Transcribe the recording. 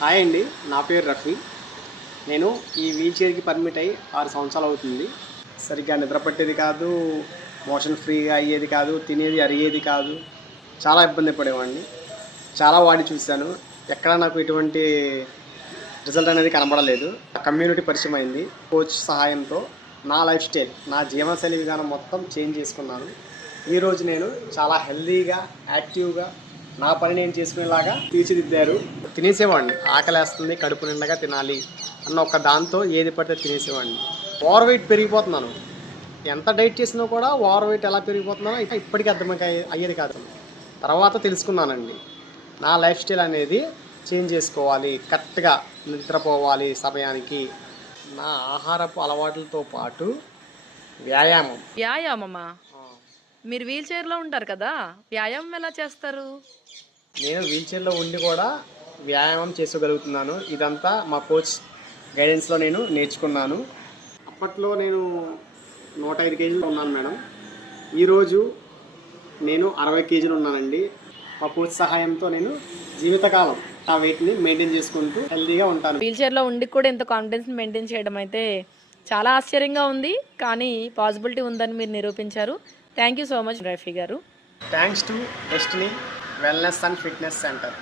Hi అండి, నా పేరు రఫీ. నేను ఈ వీల్ చైర్కి పర్మిట్ అయ్యి 6 సంవత్సరాలు అవుతుంది. సరిగ్గా నిద్ర పట్టేది కాదు, మోషన్ ఫ్రీగా అయ్యేది కాదు, తినేది అరిగేది కాదు. చాలా ఇబ్బంది పడేవాడిని. చాలా వాడి చూశాను. ఎక్కడా నాకు ఎటువంటి రిజల్ట్ అనేది కనబడలేదు. కమ్యూనిటీ పరిచయం అయింది. కోచ్ సహాయంతో నా లైఫ్ స్టైల్, నా జీవనశైలి విధానం మొత్తం చేంజ్ చేసుకున్నాను. ఈరోజు నేను చాలా హెల్తీగా, యాక్టివ్గా నా పని నేను చేసుకునేలాగా తీర్చిదిద్దారు. తినేసేవాడిని, ఆకలేస్తుంది, కడుపు నిండగా తినాలి అన్న ఒక దాంతో ఏది పడితే తినేసేవాడిని. Over weight పెరిగిపోతున్నాను. ఎంత డైట్ చేసినా కూడా ఓవర్ వెయిట్ ఎలా పెరిగిపోతున్నానో ఇప్పటికీ అయ్యేది కాదు. తర్వాత తెలుసుకున్నానండి, నా లైఫ్ స్టైల్ అనేది చేంజ్ చేసుకోవాలి, కరెక్ట్గా నిద్రపోవాలి సమయానికి. నా ఆహారపు అలవాట్లతో పాటు వ్యాయామమా? మీరు వీల్ చైర్లో ఉంటారు కదా, వ్యాయామం ఎలా చేస్తారు? నేను వీల్ చైర్లో ఉండి కూడా వ్యాయామం చేసుకోగలుగుతున్నాను. ఇదంతా మా కోచ్ గైడెన్స్లో నేను నేర్చుకున్నాను. అప్పట్లో నేను 105 కేజీలు ఉన్నాను మేడం. ఈరోజు నేను 60 కేజీలు ఉన్నానండి. మా కోచ్ సహాయంతో నేను జీవితకాలం ఆ వెయిట్ని మెయింటైన్ చేసుకుంటూ హెల్తీగా ఉంటాను. వీల్ చైర్లో ఉండి కూడా ఇంత కాన్ఫిడెన్స్ మెయింటైన్ చేయడం అయితే చాలా ఆశ్చర్యంగా ఉంది, కానీ పాసిబిలిటీ ఉందని మీరు నిరూపించారు. Thank you so much Rafi గారు. Thanks to Destiny Wellness and Fitness centre.